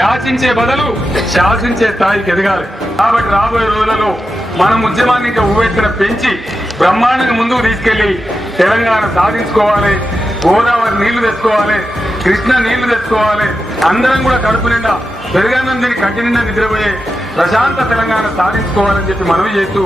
యాచించే బదులు శాసించే స్థాయికి ఎదగాలి. కాబట్టి రాబోయే రోజులలో మనం ఉద్యమాన్ని ఇంకా ఉవ్వెత్తున పెంచి బ్రహ్మాండంగా ముందుకు తీసుకెళ్లి తెలంగాణ సాధించుకోవాలి. గోదావరి నీళ్లు తెచ్చుకోవాలి, కృష్ణ నీళ్లు తెచ్చుకోవాలి. అందరం కూడా కడుపు నిండా పెరుగన్నం తిని కంటి నిండా నిద్రపోయే ప్రశాంత తెలంగాణ సాధించుకోవాలని చెప్పి మనవి చేస్తూ